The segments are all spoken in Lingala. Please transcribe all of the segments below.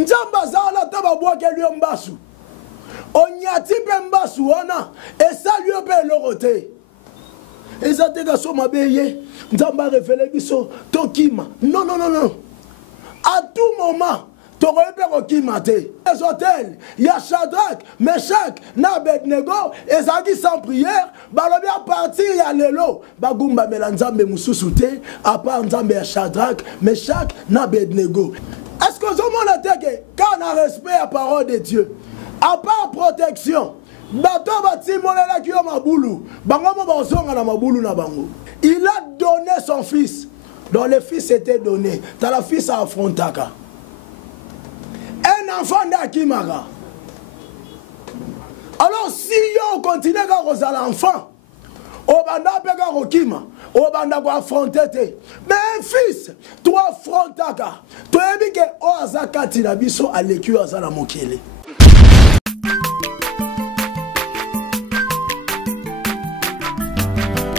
Nzamba zala taba boake lui mbasu. Onyati pe mbasu wana et ça lui pe lorote. Et ça te gaso mabeye. Nzamba révélé biso tokima. Non non non non. À tout moment tu aurais pu requimater. Les hôtels, il y a Shadrach, Meshach, Abednego, et ça qui sans prière, balobi à partir il y a l'élo. Bagumba melanzambe mususute, à part nzambe ya Shadrach, Meshach, Abednego. Est-ce que ce monde a dit que quand on a respect à la parole de Dieu, à part protection, bato batimolela ki yo mabulu, bango mo bazonga na mabulu na bango. Il a donné son fils, dont le fils était donné. T'as la fils à affrontaka. Un enfant d'Akimara. Alors si on continue à faire l'enfant, on va faire Rokima, on va affronter. Mais un fils, tu affrontes, tu as dit que Oazakati na biso a l'écu à Zala Mokele.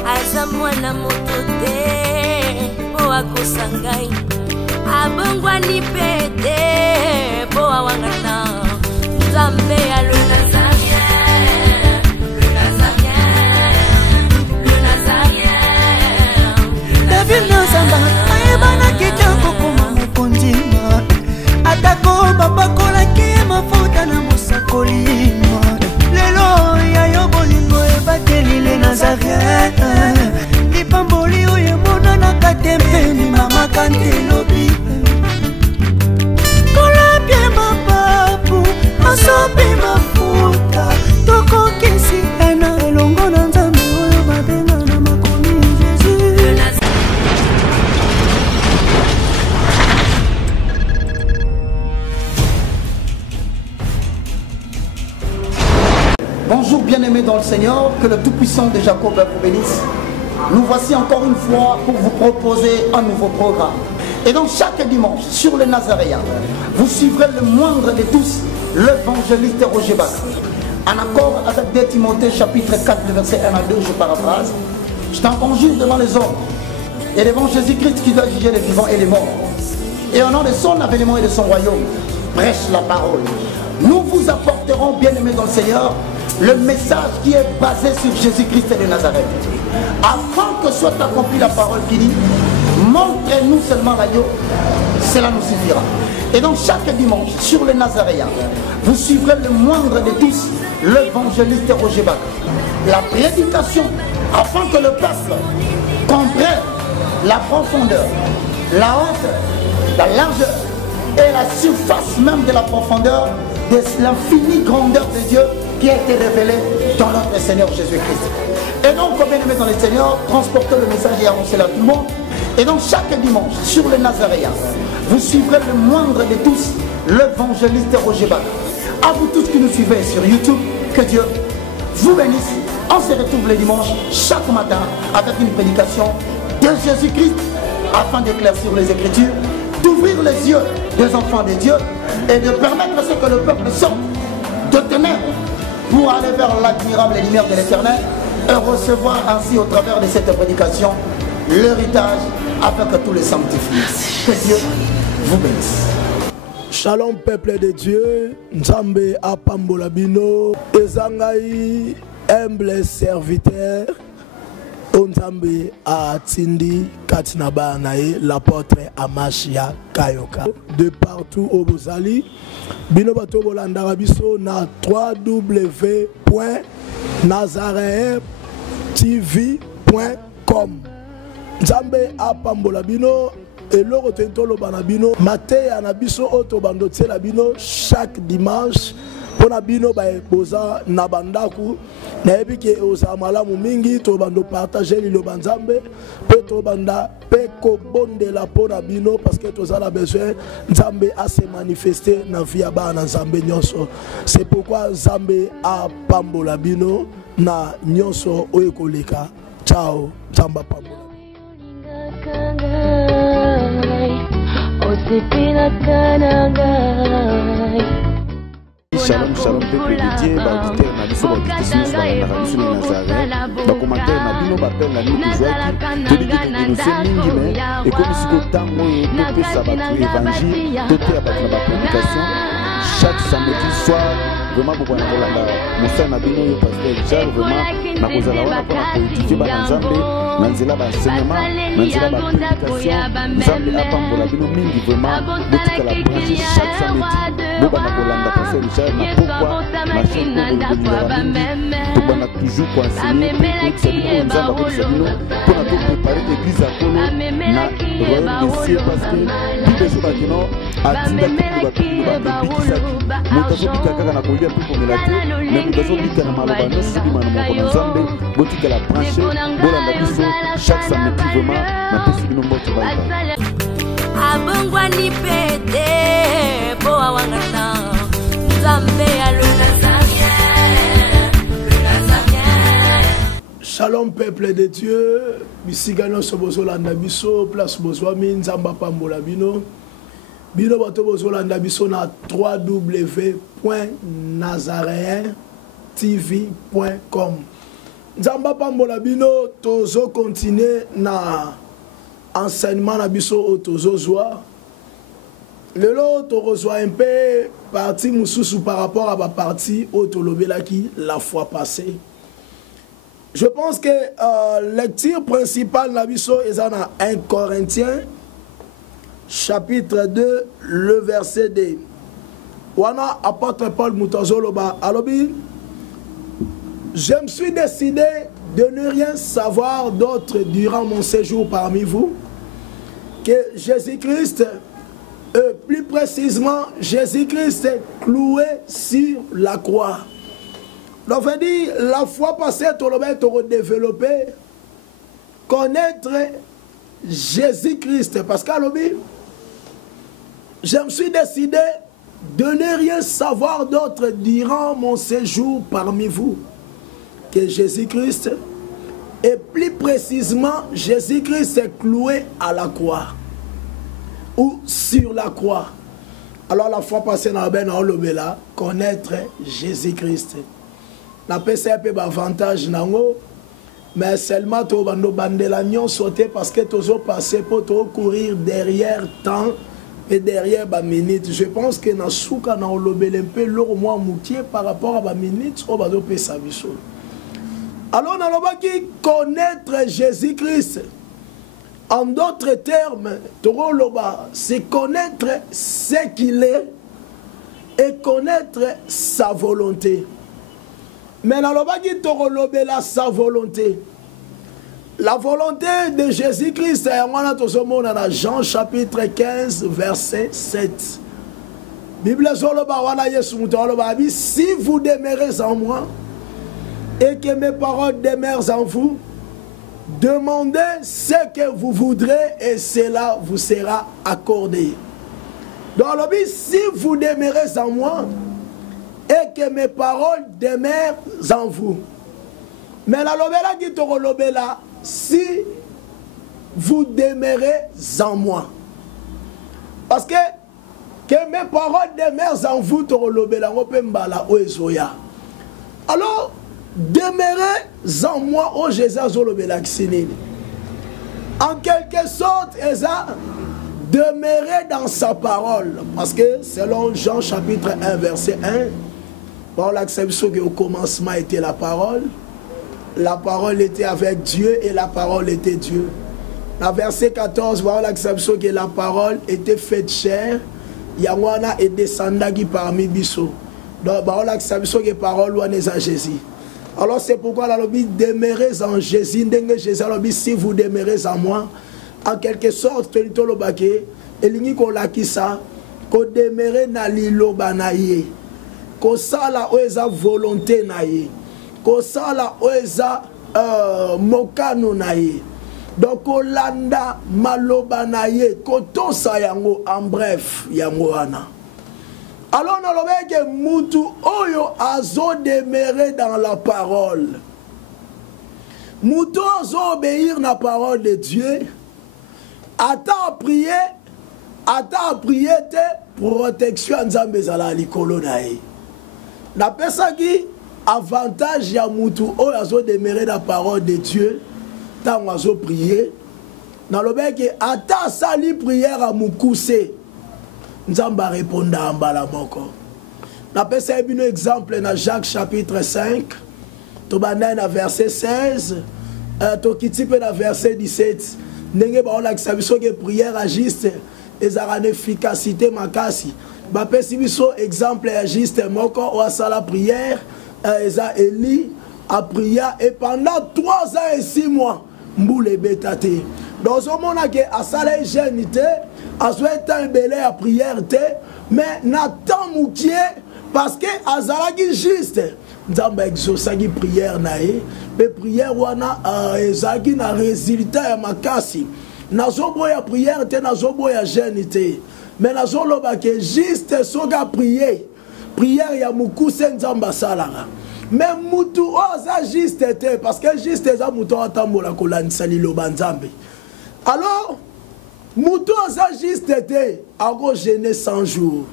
Azamwana motote, Oakosangai. Abongwa ni pete po awangata Nzambe ya le Nazarien, le Nazarien, le Nazarien. David Nzamba ayebana kitoko kuma mukondima atako babakola ki mafuta na musakolima lelo ya yobolingo ebateli le Nazarien lipamboli oyo mona na katempeni mama kantelobi Asobe mafuta toko kesi ena elongo na nzambe oyo babenga na makomi Jésus. Bonjour bien-aimés dans le Seigneur, que le Tout-Puissant de Jacob vous bénisse. Nous voici encore une fois pour vous proposer un nouveau programme. Et donc chaque dimanche sur le Nazaréen, vous suivrez le moindre de tous, l'évangéliste Roger Bach. En accord avec 2 Timothée chapitre 4, verset 1 à 2, je paraphrase. Je t'en conjure devant les hommes et devant Jésus-Christ qui doit juger les vivants et les morts. Et au nom de son avènement et de son royaume, prêche la parole. Nous vous apporterons, bien-aimés dans le Seigneur, le message qui est basé sur Jésus-Christ et de Nazareth. Afin que soit accomplie la parole qui dit, montrez-nous seulement l'agneau, cela nous suffira. Et donc chaque dimanche, sur le Nazaréen, vous suivrez le moindre de tous, l'évangéliste Roger Bach. La prédication, afin que le peuple comprenne la profondeur, la hauteur, la largeur et la surface même de la profondeur de l'infinie grandeur de Dieu qui a été révélée dans notre Seigneur Jésus-Christ. Et donc, comme bien aimé dans le Seigneur, transportez le message et annoncez-le à tout le monde. Et donc chaque dimanche, sur le Nazaréen, vous suivrez le moindre de tous, l'évangéliste Roger Bach. À vous tous qui nous suivez sur YouTube, que Dieu vous bénisse. On se retrouve le dimanche, chaque matin, avec une prédication de Jésus-Christ, afin d'éclaircir les Écritures, d'ouvrir les yeux des enfants de Dieu et de permettre à ce que le peuple sorte de ténèbres pour aller vers l'admirable lumière de l'Éternel et recevoir ainsi au travers de cette prédication l'héritage afin que tous les sanctifient. Que Dieu vous bénisse. Shalom peuple de Dieu, Nzambe apambola bino, ezangai humble serviteur, Nzambe atindi katinaba nae l'apôtre Amashia Kayoka. De partout au Bozali, bino bato bolanda biso na www.nazareentv.com. Nzambe apambola bino. Et le retentolo banabino, maté anabiso auto bandote labino chaque dimanche. Ponabino ba boza nabandaku. Na ebike oza malamu mingi to bando partager lilo banzambe. Pe to banda pe ko bonde la ponabino parce que to zala besoin nzambe a se manifester na via ba na nzambe nyonso. C'est pourquoi nzambe a pambola bino na nyonso oyekoleka. Ciao, nzamba pambola. Shalom, shalom, peuple de Dieu, auditeur, na biso, auditeur, na biso, na Nazareth, ba commentaire na bino, ba peine na bino, to di dénoncer mingi, mais, et comme si le temps, to pe sabato évangile, to te abattre la prédication, chaque samedi soir, vraiment, beaucoup na kolanda, Moussa na bino, yo pasteur Richard, vraiment, na kozala wana pour politiser ba nzambe, na nzela ba enseignement, na nzela ba prédication, nzambe apambola bino mingi, vraiment, botika la branche chaque samedi, boba na kolanda pasteur Richard, na pourquoi ma chaîne pour le toujours pour enseigner, pour préparer l'église à Kolo, na royaume des cieux, parce que tout les jours maintenant, à Tinda Kilo, Moutazo Bikaka na kolia pour me later, mais Moutazo Bikaka na malobano, Subima na Mokonzambe, Botika la branche, Bolanda Biso, chaque samedi vraiment, na Pesibino Moto Baïba. Abongwa ni pete, boa wangata, Nzambe alona samia. Shalom peuple de Dieu, bisigano sobozo landa biso, place bozo mi nzamba pambola bino. Bino bato bozo landa biso na www.nazareentv.com. Nzamba pambola bino tozo continuer na enseignement na biso o tozo zwa. Lelo to reçoit un peu partie mususu par rapport à ma partie au tolobelaki la fois passée. Je pense que lecture principale nabiso est dans 1 Corinthiens chapitre 2 le verset 2. Wana apôtre Paul Moutazoloba alobi, je me suis décidé de ne rien savoir d'autre durant mon séjour parmi vous que Jésus-Christ, plus précisément Jésus-Christ cloué sur la croix. Donc, on dit, la fois passée, tu as développé, connaître Jésus-Christ. Parce qu'à l'objet, je me suis décidé de ne rien savoir d'autre durant mon séjour parmi vous que Jésus-Christ, et plus précisément, Jésus-Christ est cloué à la croix, ou sur la croix. Alors, la fois passée, on a connaître Jésus-Christ. Na pesa pe ba avantage nango, mais seulement to bando bandela nyon sauter parce que tozo passer pour to courir derrière temps et derrière ba minute. Je pense que na souka na olobele un peu l'or moi moutier par rapport à ba minute au bado pesa biso. Alors na loba qui connaître Jésus-Christ, en d'autres termes, to loba c'est connaître ce qu'il est et connaître sa volonté. Mais la sa volonté. La volonté de Jésus-Christ, dans Jean chapitre 15, verset 7. Bible si vous demeurez en moi et que mes paroles demeurent en vous, demandez ce que vous voudrez et cela vous sera accordé. Donc, si vous demeurez en moi, et que mes paroles demeurent en vous. Mais la lobela qui te relobela, si vous demeurez en moi. Parce que mes paroles demeurent en vous, te relobela, on peut m'bala o ezoya. Alors, demeurez en moi, o Jésus zolobela ksinini. En quelque sorte, Eza demeurez dans sa parole. Parce que selon Jean chapitre 1, verset 1, par l'acception qu'au commencement était la parole était avec Dieu et la parole était Dieu. Dans verset 14, par l'acception que la parole était faite chair, Yahwana est descendu parmi Bisso. Donc, par l'acception que la parole est à Jésus. Alors, c'est pourquoi la lobby demeurez en Jésus. Jésus, si vous demeurez en moi, en quelque sorte, et qu'on demeure dans l'îlot banaye. Ko sala oeza volonté naye, ko sala oeza mokano naye, donc olanda maloba naye, ko tosa yango en bref yango ana. Alors on a que mutu oyo azo demeurer dans la parole, mutu azo obéir na parole de Dieu, attend prier te protection nzambe zala likolo naye. Na pesa qui avantage ya mutu o azo demeurer la parole de Dieu tant azo prier. Na lobeke ata sali prière à mukuse. Nzamba répondra en bala moko. Na pesa ebino exemple na Jacques chapitre 5. To banana verset 16. To kitipe na verset 17. Nenge ba ola kisabiso ke prière à juste ezara efficacité makasi. Ba pesi biso exemple à juste moko o sala prière eza Eli a prié et pendant 3 ans et 6 mois mboule betate. Dans ce monde que a sala jeunité a souhaité un belé à prière mais n'attend moukié parce que azalaki juste nzamba exaucaki prière nae mais prière wana ezalaki na résultat ya makasi nazoboya prière te nazoboya jeune te mais nazoloba ke juste soka prier prière ya mukuse nzamba salaka mais mutu oza juste te parce que juste eza mutu atambola kolandisa liloba nzambe alors mutu oza juste te ako gêner 100 jours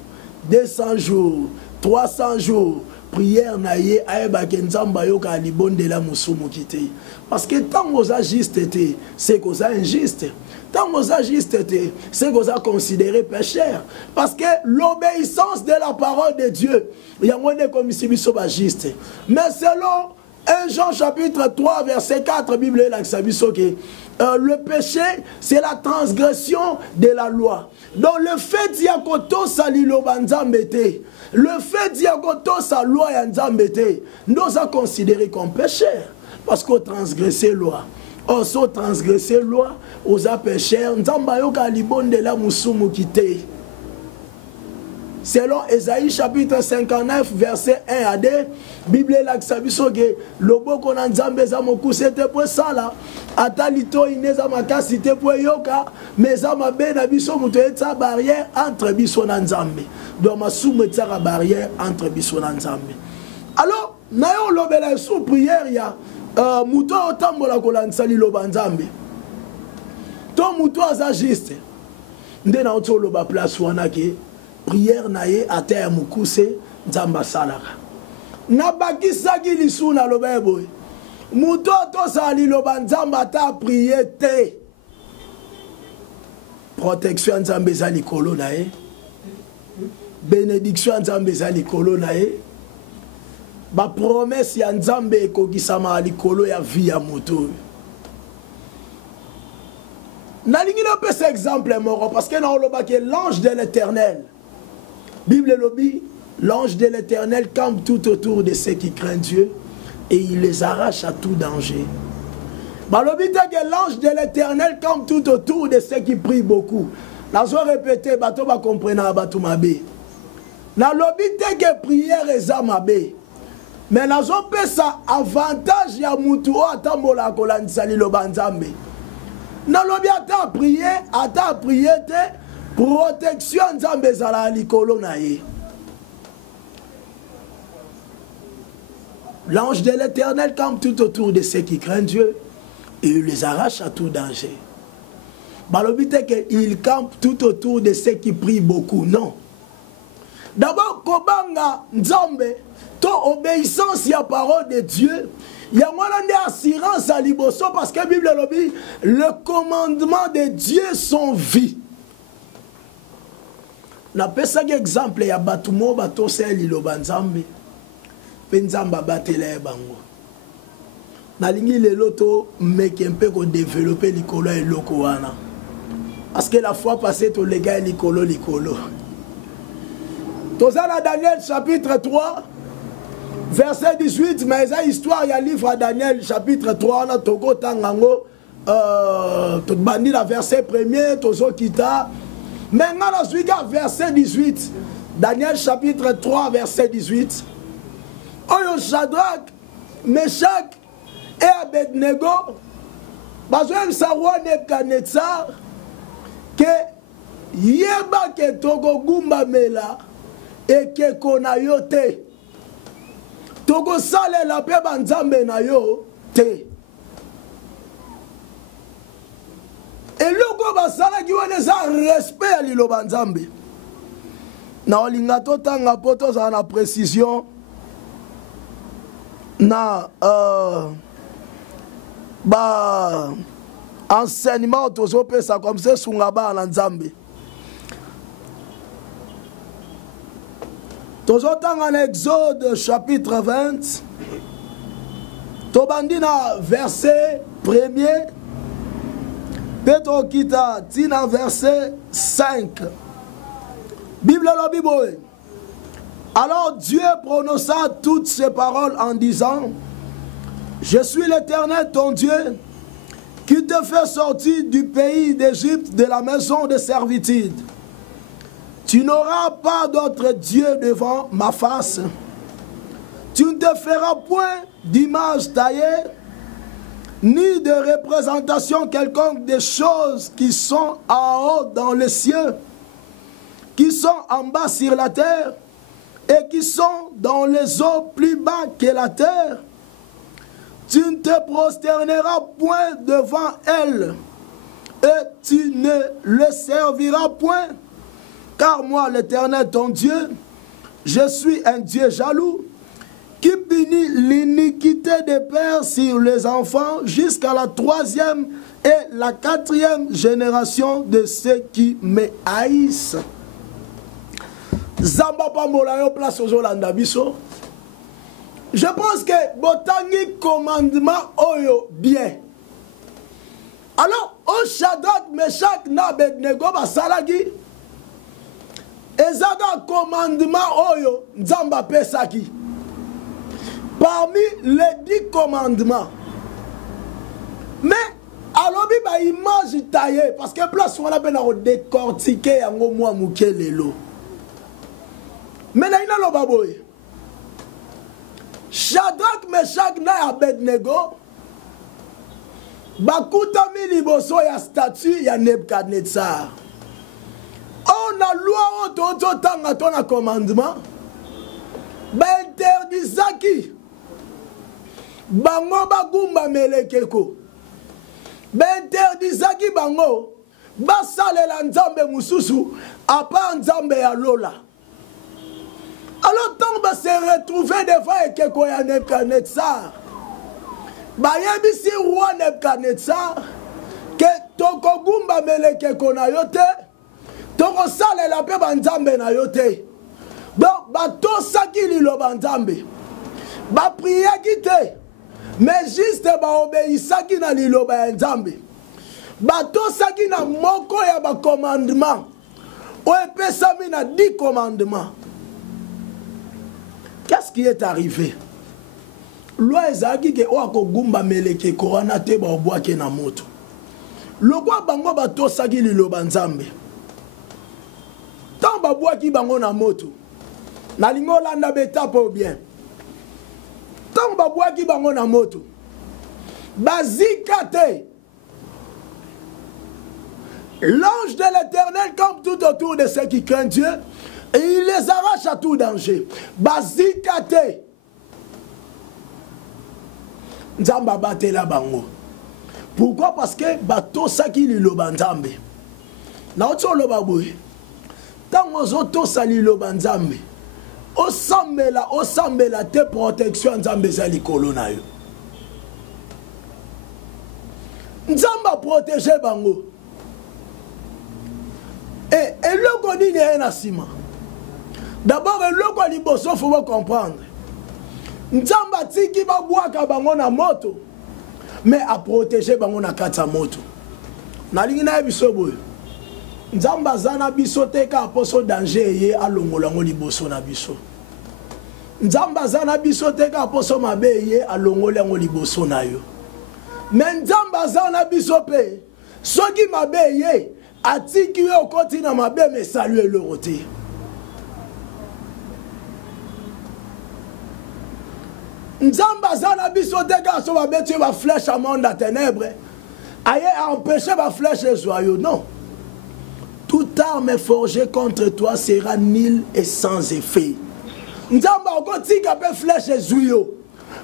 200 jours 300 jours prière na ye ayeba ke nzamba yoka libondela musumu kite parce que tant oza juste te c'est que ça injuste tant oza juste te c'est que ça considéré pécheur parce que l'obéissance de la parole de Dieu yango ne comme si biso ba juste mais selon 1 Jean chapitre 3 verset 4 Bible la biso ke le péché c'est la transgression de la loi. Donc le fait d'yakoto salilo banzambete, le fait d'yakoto sa loi yanzambete, nous a considéré comme pécheur parce qu'on transgressé loi. On s'est transgressé loi, on a pécheur, nzamba yoka libonde la musumu kite. Selon Esaïe chapitre 59 verset 1 à 2, Bible la sabiso ke loboko na nzambe za mokuse te po sala atalito ineza makasi te po yoka meza mabe na biso muto etsa barrière entre biso na nzambe. Donc masumu etsa barrière entre biso na nzambe. Alors na yo lobela sous prière ya muto otambola kolandisa liloba nzambe. To muto aza juste. Nde na oto loba place wana ke prière naye ate ya mukuse nzamba salaka na bakisaki lisu na loba boy muto to sali loba nzamba ta prier te protection nzambe za likolo naye bénédiction nzambe za likolo naye ba promesse ya nzambe ekokisama likolo ya vie ya moto na lingino pese exemple moro parce que na loba ke l'ange de l'Éternel Bible lobby, l'ange de l'Éternel campe tout autour de ceux qui craignent Dieu et il les arrache à tout danger. Bah lobby que l'ange de l'Éternel campe tout autour de ceux qui prient beaucoup. Là je répéter bateau va comprendre bateau mabé. Na lobby que prière est mabé. Mais là je peux ça avantage ya mutu o atambola kolandisa liloba nzambe. Na lobby ata prier te protection nzambe zala likolo na ye. L'ange de l'Éternel campe tout autour de ceux qui craignent Dieu et il les arrache à tout danger. Balobite que il campe tout autour de ceux qui prient beaucoup. Non. D'abord kobanga nzambe to obéissance à la parole de Dieu. Il y a une assurance à liboso parce que la Bible dit le commandement de Dieu sont vie. Na pesa exemple ya batumo bato seli loba nzambe pe nzamba batela bango na lingi lelo to meke mpe ko développer likolo eloko wana parce que la fois passée to les gars likolo tozala Daniel chapitre 3 verset 18 mais ça histoire ya livre à Daniel chapitre 3 na toko tangango to bandi la verset 1er tozo kita. Maintenant, verset 18, Daniel chapitre 3, verset 18. Oyo Shadrach, Meshach et Abednego, bazoem sawa Nebukadnezar, que yeba ke togo gumba mela et que konayote. Togo sale la pe banzambe na yo te. Et le go basala ki wane sa respect à liloba nzambe. Na olinga to tanga poto za na précision na ba enseignement tozopesa comme ça sunga bana nzambe tozotanga na Exode chapitre 20 tobandi na verset 1er Petro kita tina verset 5 Bible la Bible. Alors Dieu prononça toutes ces paroles en disant: Je suis l'Éternel ton Dieu qui te fait sortir du pays d'Égypte, de la maison de servitude. Tu n'auras pas d'autre Dieu devant ma face. Tu ne te feras point d'image taillée, ni de représentation quelconque des choses qui sont en haut dans les cieux, qui sont en bas sur la terre, et qui sont dans les eaux plus bas que la terre. Tu ne te prosterneras point devant elles, et tu ne le serviras point, car moi, l'Éternel ton Dieu, je suis un Dieu jaloux, qui punit l'iniquité des pères sur les enfants jusqu'à la 3e et la 4e génération de ceux qui me haïssent. Zamba pambola yo place aux Olanda biso. Je pense que botangi commandement oyo bien. Alors, au Shadrach, Meshach, Abednego basalaki ezaka commandement oyo nzamba pesaki. Parmi les 10 commandements. Mais alobi ba image taillée parce que place on a peine à décortiquer yango moi mukelelo. Mais là, il y a le baboy. Shadrach, Meshach, Abednego, bakuta mi liboso ya statue ya Nebukadnezar. On a loi auto tanga ton commandement. Ba interdisaki. Bango bagumba melekeko. Ba interdisaki bango. Ba salela nzambe mususu apa nzambe ya lola. Alors, tant que se retrouver devant Ekeko ya Nebukadnezar, bayebisi roi Nebukadnezar, que tokogumba melekeko na yote, tokosalela pe banzambe na yote. Donc, batosaki liloba nzambe, bapriaki te, mais juste baobéisaki na liloba ya nzambe. Batosaki na moko ya ba commandement, o epesami na 10 commandements. Qu'est-ce qui est arrivé? Loi ezaki ke oako gumba meleke korana te ba obwake na moto. Lokwa bango batosaki liloba nzambe. Tant ba bwaki bango na moto. Na lingo landa betapo bien. Tant ba bwaki bango na moto. Bazikate. L'ange de l'Éternel campe tout autour de ceux qui craignent Dieu. Et il les arrache à tout danger. Bazikate. Nzamba batela bango. Pourquoi? Parce que bato saki liloba nzambe. Na otso loba boye. Tango zoto sali liloba nzambe. Osambela te protection nzambe za likolo na yo. Nzamba protéger bango. Et le koni ne na sima. D'abord, le quoi liboso faut comprendre. Nzamba tiki ba bwaka bango na moto, mais à protéger bango na kata moto. Na lingina biso boy. Nzamba zana biso te ka poso danger ye alongola ngo liboso na biso. Nzamba zana biso te ka poso mabe ye alongola ngo liboso na yo. Mais nzamba zana biso pe soki mabe ye atiki yo koti na mabe me saluer le roté. Nzamba zana biso teka so ba betu ba flèche à monde à ténèbres. Aye a empêché ba flèche joyeux non. Toute arme forgée contre toi sera nulle et sans effet. Nzamba okoti ka pe flèche joyeux.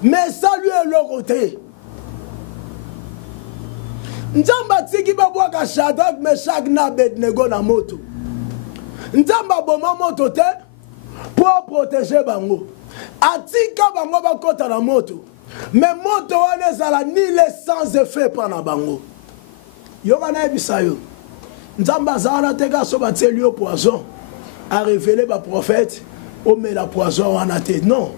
Mais saluer le côté. Nzamba tiki ba bwa ka Shadrach, Meshach, Abednego na moto. Nzamba boma moto te pour protéger bango. atika bango bakota na moto mais moto wana ezala ni les sans effet pa na bango yoka na ebisa yo nzambe azala teka so batie yo poison a révélé ba prophète o met la poison wana te non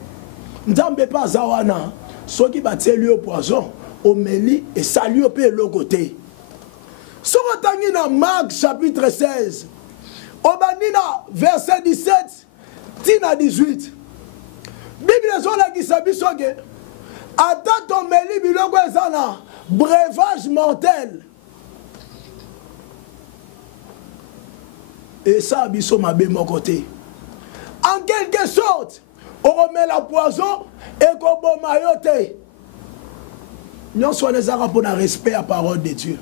nzambe pa za wana soki batie yo poison o meli et salut au pe le côté so tangi na Marc chapitre 16 Obanina verset 17 tina 18 Bible zola kisabiso ke ata tomeli biloko ezana breuvage mortel et ça biso mabe mon côté en quelque sorte on remet la poison et koboma yote nous sommes les arabes pour le respect à la parole de Dieu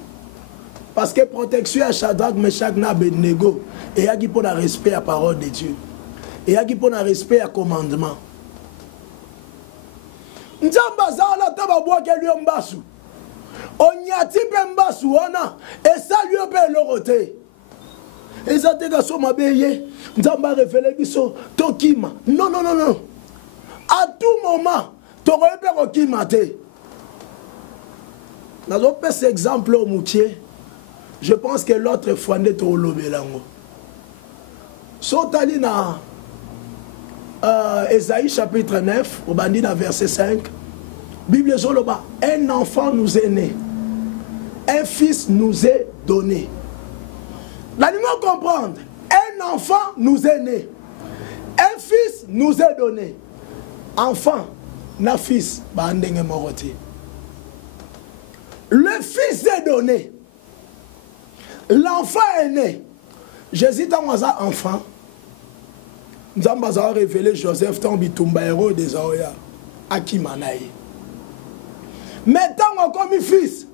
parce que protection à Shadrach, Meshach, Abednego et il y a qui pour le respect à la parole de Dieu et il y a qui pour le respect à commandement nzamba zala taba boke lui mbasu onyati pe mbasu ona et ça lui pe lorote et ça te gaso mabeye nzamba révélé biso tokima non à tout moment t'aurais pe kokima te dans un exemple au moutier je pense que l'autre fois n'est au lobelango sotali na Ésaïe chapitre 9, au bandit dans verset 5, Bible Zoloba, un enfant nous est né, un fils nous est donné. L'animal comprendre, un enfant nous est né, un fils nous est donné. Enfant, na fils, le fils est donné, l'enfant est né. Jésus dans un enfant. Nous avons révélé Joseph Tombitumba héros des Aoya à Kimanaï. Maintenant, comme fils,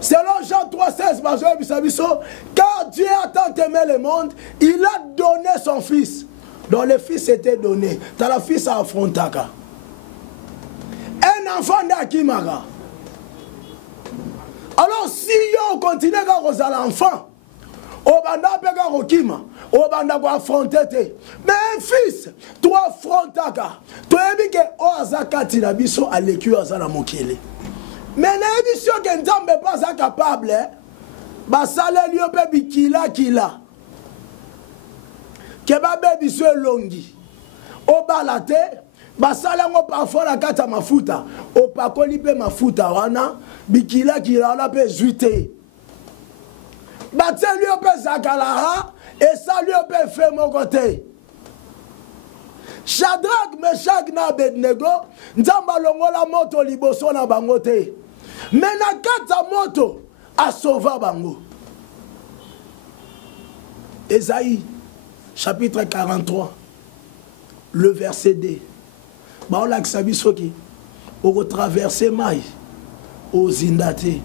selon Jean 3,16, car Dieu a tant aimé le monde, il a donné son fils. Donc le fils était donné. T'as la fils à Frontaka. Un enfant d'Akimara. Alors si on continue à l'enfant, Obanda pega rokima, Obanda go affronter. Mais un fils, toi affrontaka. Toi ebike ozakati na biso aleku azala mokele. Mais na biso ke nzambe pas capable, ba sala liyo pe bikila. Ke ba be biso longi. Obalate, ba sala ngo parfois la kata mafuta, opakoli pe mafuta wana, bikila wana pe zuite. Batse lui ope zakalaha et ça lui ope fait mon côté. Shadrach, Meshach na Abednego nzamba longola moto liboso na bangote. Mais na kata moto a sauva bango. Ésaïe chapitre 43 le verset 2. Ba on la kisabisoki au retraverser mai au zindate.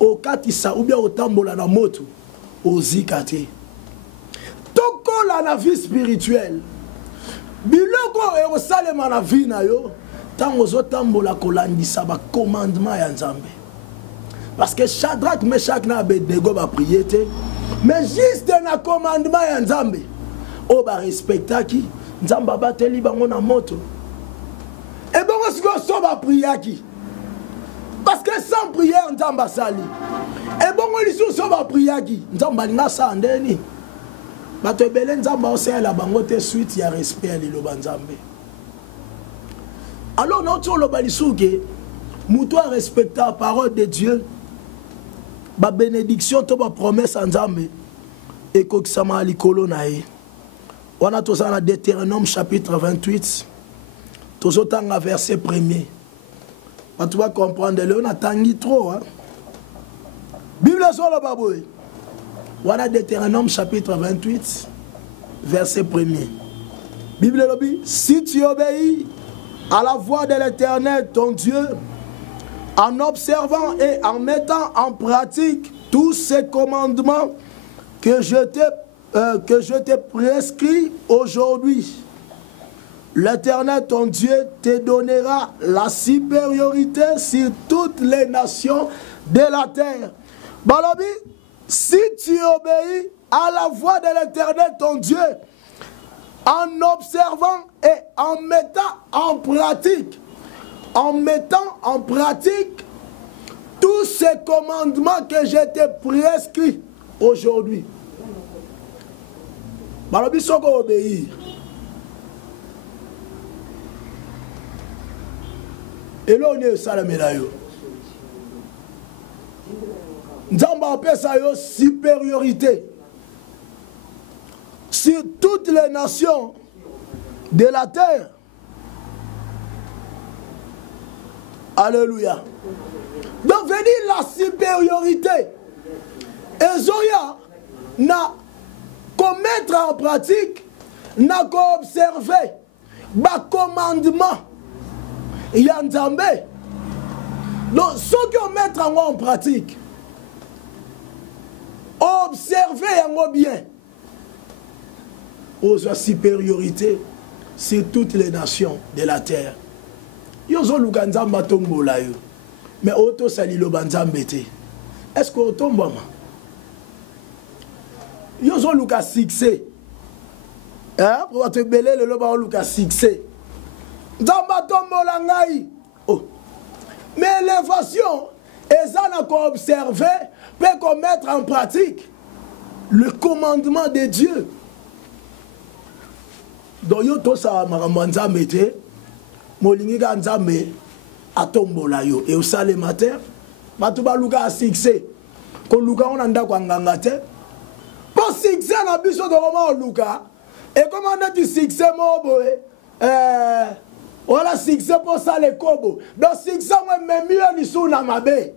Au katisa ou bien au tambola na moto au zikate toko la na vie spirituelle biloko e o salema na vie na yo tango zo tambola kolandisa ba commandement ya nzambe parce que Shadrach, Meshach na Abednego ba prier te mais juste na commandement ya nzambe o ba respectaki nzamba bateli bango na moto et bon siko so ba priaki. Parce que sans prière, nous sommes sali. Et bon, nous sommes prière qui nous sommes pas sandeni. Mais tu belen nous sommes aussi la bangote suite, il y a respect à l'île Banzambe. Alors nous sommes le balisuke, nous doit respecter la parole de Dieu. Ba bénédiction, to ba promesse en Nzambe. Et ko kisama alikolo nae. On a tous en Deutéronome chapitre 28. Tous autant à verset 1er. Tu vas comprendre, on a tangi trop. Hein? Bible sur le baboué. Voilà Deutéronome chapitre 28, verset 1er. Bible le dit, si tu obéis à la voix de l'Éternel, ton Dieu, en observant et en mettant en pratique tous ces commandements que je te prescris aujourd'hui, l'Éternel, ton Dieu, te donnera la supériorité sur toutes les nations de la terre. Balobi, si tu obéis à la voix de l'Éternel, ton Dieu, en observant et en mettant en pratique, tous ces commandements que j'ai été prescrits aujourd'hui. Balobi soko obéir. Et là on est salamelayo. Nzamba apesa yo supériorité sur toutes les nations de la terre. Alléluia. Donc venir la supériorité. Et Zoya n'a qu'à mettre en pratique, n'a qu'à observer le commandement. Il y a un Nzambé. Donc ceux qui mettent en pratique, observez bien. Aux supériorité sur toutes les nations de la terre. Yozo lukanzamba tombola yo. Mais auto salilo banzambete. Est-ce que auto mbama? Yozo luka succès. Hein? Pour te belé le loba luka succès. Nzamba tombola ngai. Oh. Mais l'élévation, et ça n'a qu'à observer, peut qu'on mettre en pratique le commandement de Dieu. Donc yo to sa makambo nzambe te molingi ka nzambe atombola yo e osale matin batu baluka a succès ko luka on anda kwa nganga te pour succès na biso to koma luka et comment on dit succès mo boé voilà succès pour ça les kobo donc succès moi même mieux ni sou na mabe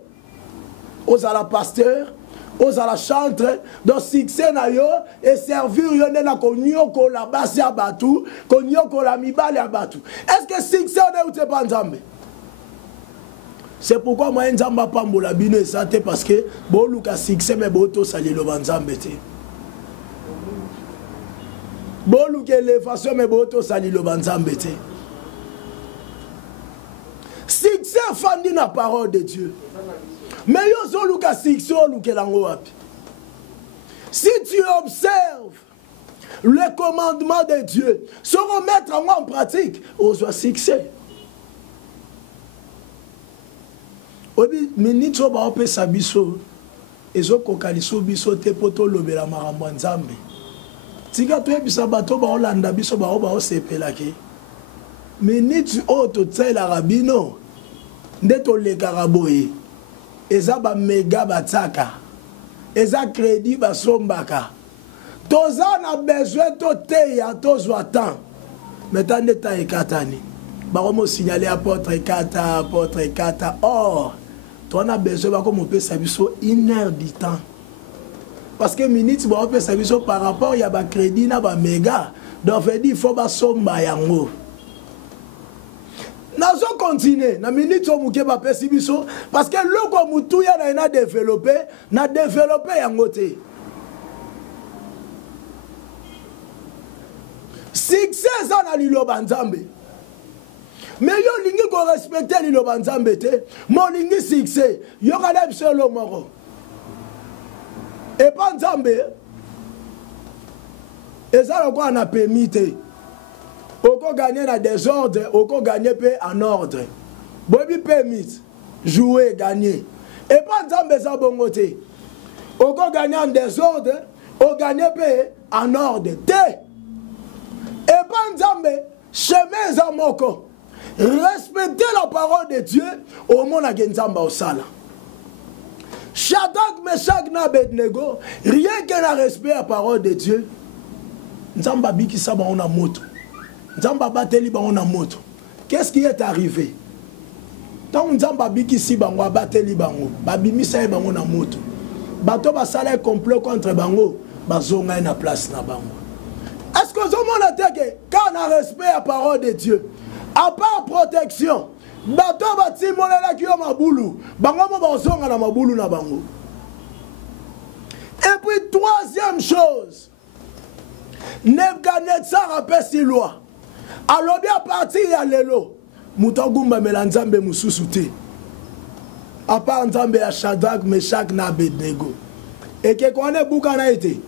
osala pasteur osala chantre donc succès na yo et servir yo na konyoko la basi ya batu konyoko la mibali ya batu. Est-ce que succès on est pas nzambe? C'est pourquoi moi nzamba pambola bino santé parce que bo luka succès mais bo to sali lo nzambe te. Bo luka le façon mais bo to sali lo nzambe te. Succès fandi na parole de Dieu. Mais yo zo luka succès luka lango wapi. Si tu observes le commandement de Dieu, se remettre en pratique, on soit succès. Obi minitso ba ope sabiso ezo kokaliso biso te poto lobela makambo nzambe. Tika to ebisa bato ba olanda biso ba osepelaki. Minitso o to tsela rabino ndeto le karaboye. Eza ba mega bataka. Eza crédit ba sombaka. Toza na besoin to te ya tozwa temps. Metande ta ekatani. Ba komo signaler apôtre Kata. Or, toi na besoin ba komo pe sabiso 1 heure du temps. Parce que minute ba pe sabiso par rapport ya ba crédit na ba mega. Donc veut dire il faut ba somba yango. Nazo continuer na minute o muke ba pe sabiso parce que loko mutu ya na développer yango te. Succès ça na liloba nzambe. Mais yo lingi ko respecter liloba nzambe te, mo lingi succès, yo kala bisolo moko. Et pas nzambe. Et ça le quoi na permis te. Oko gagner na désordre, oko gagner pe en ordre. Bobi permis, jouer, gagner. Et pas nzambe ça bongo te. Oko gagner en désordre, o gagner pe en ordre. Te. Et pas nzambe, chemin za moko. Respecter la parole de Dieu au monde à Genzamba au Sala. Shadrach, Meshach, Abednego, rien que le respect à la parole de Dieu. Nzamba biki saba on a moto. Nzamba bateli ba on a moto. Qu'est-ce qui est arrivé? Tant Nzamba biki si bango bateli bango, babimisa e bango na moto. Bato ba sala complot contre bango, bazonga na place na bango. Est-ce que ce monde a dit que quand on a respect à la parole de Dieu, à part protection, bato bati monela ki yo mabulu, bango mo bazonga na mabulu na bango. Et puis troisième chose, Nebuchadnezzar a pesi loi. Alors bien parti ya lelo, mutagumba melanzambe mususuti. À part nzambe ya Shadrach, Meshach na Abednego. Et que kone buka na été.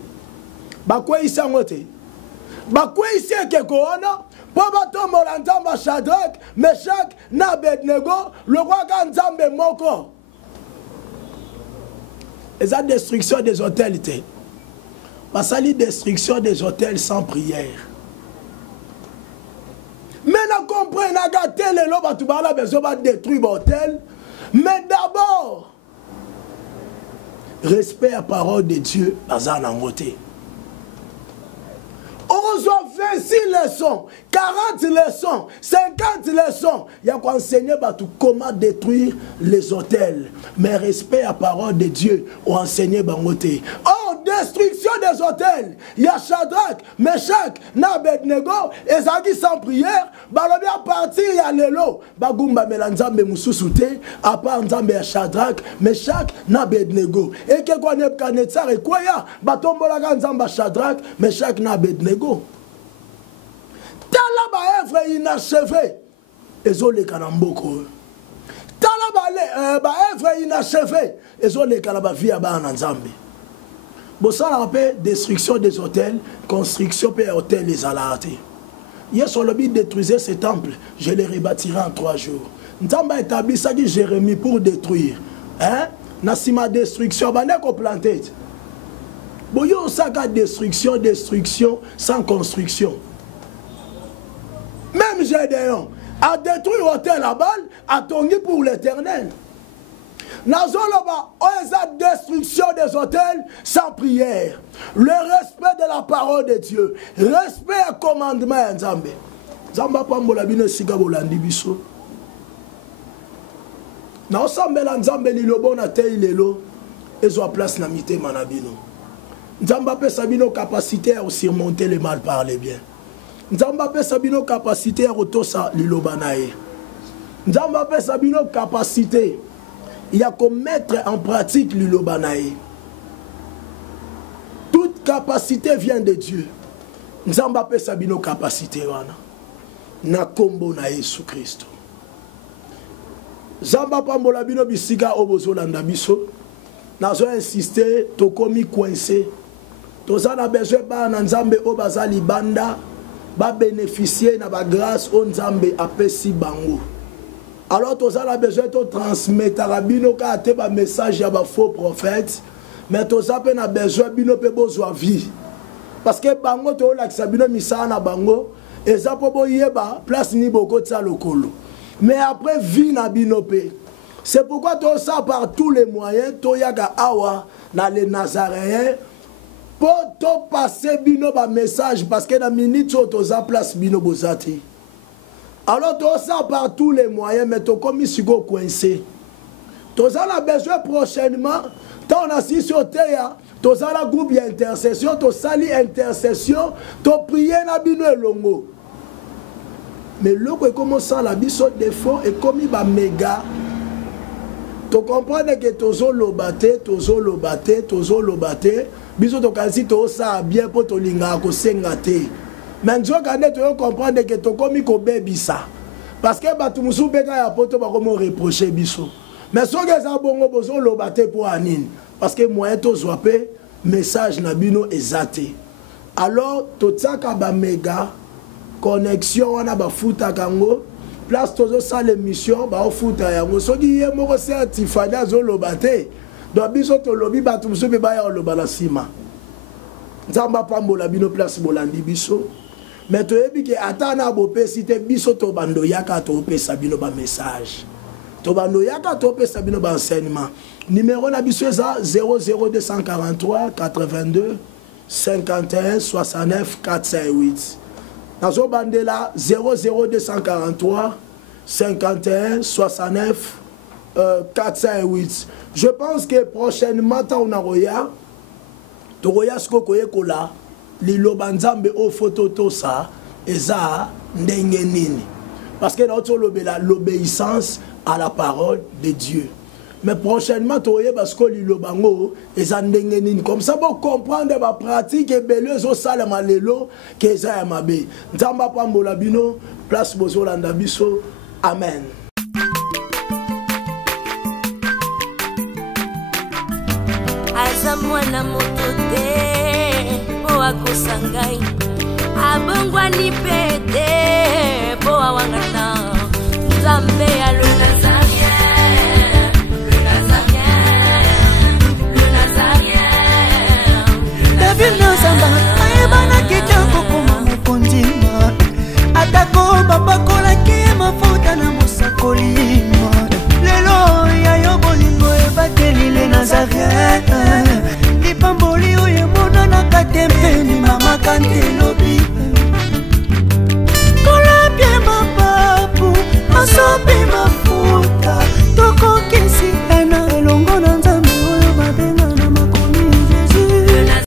Ba kwa isangote. bakwisi ekeko wana mpo batombola nzambe Shadrach, Meshach na Abednego lokwaka nzambe moko. Eza destruction des hôtels te. Basali destruction des hôtels sans prière. Mais na comprendre na tele lo batu bala besoin ba détruire l'hôtel, mais d'abord respect à la parole de Dieu bazana ngote. On reçoit 26 leçons, 40 leçons, 50 leçons. Il y a quoi enseigner comment détruire les hôtels. Mais respect à la parole de Dieu, on enseigne bangote. Oh, destruction des hôtels. Il y a Shadrach, Meshach, Abednego, et ça qui sans prière, balobi à partir il y a lelo, bagumba melanzambe mususute, à part nzambe ya Shadrach, Meshach, Abednego. Et que quoi Nebukadnezar et quoi ya, batombola nzamba Shadrach, Meshach, Abednego. Tala ba œuvre inachevée, ezole kanamboko. Tala ba œuvre inachevée, ezole kanaba vie ba nzambe. Bossa rappelle destruction des hôtels, construction des hôtels les alatés. Hier sur le but de détruire ces temples, je les rebâtirai en 3 jours. Nzamba établit ça qui Jérémie pour détruire. Hein? Nasima destruction, bah n'est qu'on planté. Bon, yo ça destruction, destruction sans construction. Même Gédéon a détruit l'hôtel à balle, a tourné pour l'éternel. Nazoloba, la destruction des hôtels sans prière. Le respect de la parole de Dieu. Respect à commandement Nzambe. Nzamba pambola bino siga bolandi biso. Na osambela Nzambe lilobo na te ilelo ezo place na mité manabino. Nzamba pesa bino capacité à surmonter le mal par le bien. Nzamba pesa bino capacité à rotosa liloba nae. Nzamba pesa bino capacité il y a qu'à mettre en pratique l'ilobanae. Toute capacité vient de Dieu. Nzamba pe sabino capacité wana. Na kombo na Yesu Christo. Nzamba pambola bino bisika obozo landa biso. Nazo insister to komi coincé. Toza na besoin ba na Nzambe o bazali banda ba bénéficier na ba grâce o Nzambe apesi bango. Alors, tu as besoin de transmettre un message à un faux prophète, mais tu as besoin de vie. Parce que bango to la kisabino misana bango, et ça peut yeba place ni boko tsa lokolo. Mais après vie na binope. C'est pourquoi tu as par tous les moyens, tu yaga awa na les Nazaréens pour te passer bino ba message parce que na minute tu as place bino bozati. Alors, tu as par tous les moyens, mais tu as commis sur le coincé. Tu as besoin prochainement, tu as assis sur terre, tu as un groupe d'intercession, tu as sali intercession, tu as prié na bino elongo. Mais là, comment ça, la biso défaut et comme il va méga, tu comprends que tu as lobate, tu as lobate, tu as lobate, biso tu as ça bien pour te linga ko sengate. Mais tu dois comprendre que tu as commis un bébé. Parce que tu as reproché. Mais si tu as bon pour Anine, parce que moi, tu as un message nabino exacté. Alors, tu as méga connexion, on a futa kango, place tu as l'émission, ba futa yango. So qui est mon certificat zo lobate. Donc biso to lobi ba tu musu be ba ya lobala sima. Nzamba pambola bino place bolandi biso. Mais tu as dit que atana bopé si tu biso to bando yaka to pe sabino ba message. To bando yaka to pe sabino ba enseignement. Numéro na biso za 00243 82 51 69 458. Nazo bandela 00243 51 69 458. Je pense que prochainement on a roya to roya sko koye kola liloba nzambe o photo to ça eza ndenge nini parce que notre l'obéissance à la parole de Dieu. Mais prochainement to roya parce que liloba ngo eza ndenge nini comme ça pour comprendre ma pratique et beleuse au salama lelo que eza ya mabe nzamba pambola bino place bozo landa biso amen. Aza mwana moto te po akosangai abongwa nipete poa wangata nzambe ya le Nazarien, le Nazarien, le Nazarien. David Nazamba ayebana kitoko koma mokondima atako bapakolaki mafuta na mosakolima lelo yayo bolingo ebateli le Nazarien lipamboli oyo emonanaka tempeni mama kantelobi kolapie mapapu masopi mapapu